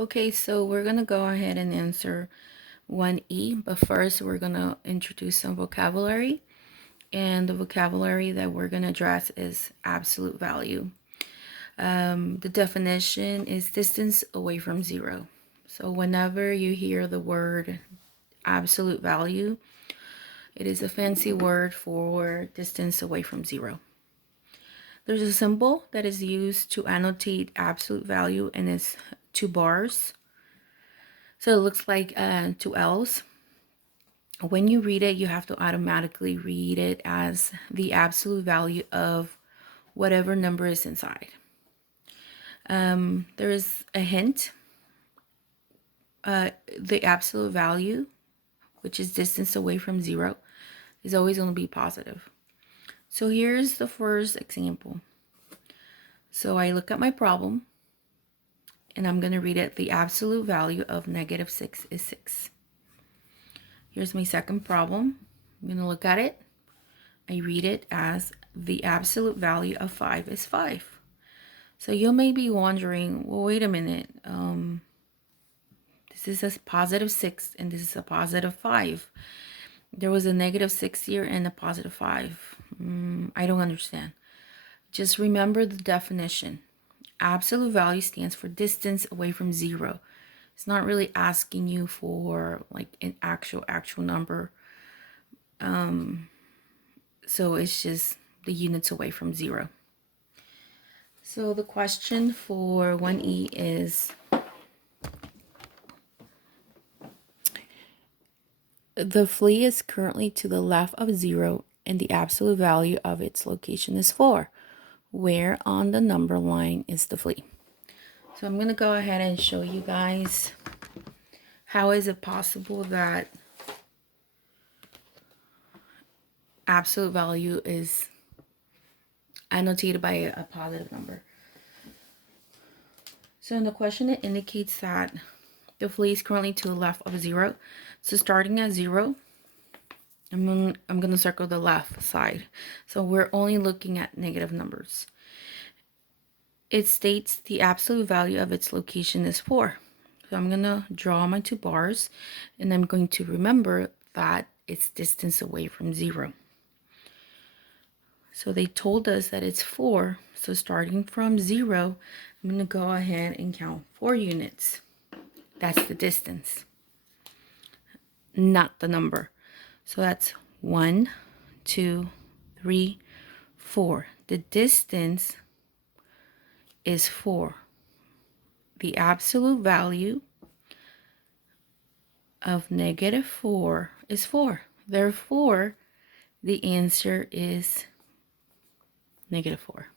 Okay, so we're going to go ahead and answer 1E, but first we're going to introduce some vocabulary. And the vocabulary that we're going to address is absolute value. The definition is distance away from zero. So whenever you hear the word absolute value, it is a fancy word for distance away from zero. There's a symbol that is used to annotate absolute value, and it's two bars. So it looks like two L's. When you read it, you have to automatically read it as the absolute value of whatever number is inside. There is a hint. The absolute value, which is distance away from zero, is always going to be positive. So here's the first example. So I look at my problem, and I'm going to read it. The absolute value of -6 is 6. Here's my second problem. I'm going to look at it. I read it as the absolute value of 5 is 5. So you may be wondering, well, wait a minute. This is a positive 6 and this is a positive 5. There was a -6 here and a positive 5. I don't understand. Just remember the definition. Absolute value stands for distance away from zero. It's not really asking you for like an actual number. So it's just the units away from zero. So the question for 1E is, the flea is currently to the left of zero and the absolute value of its location is 4. Where on the number line is the flea? So I'm going to go ahead and show you guys how is it possible that absolute value is annotated by a positive number. So in the question, it indicates that the flea is currently to the left of 0. So starting at 0, I'm going to circle the left side. So we're only looking at negative numbers. It states the absolute value of its location is 4. So I'm going to draw my two bars, and I'm going to remember that it's distance away from 0. So they told us that it's 4. So starting from 0, I'm going to go ahead and count 4 units. That's the distance, not the number. So that's 1, 2, 3, 4. The distance is 4. The absolute value of -4 is 4. Therefore, the answer is -4.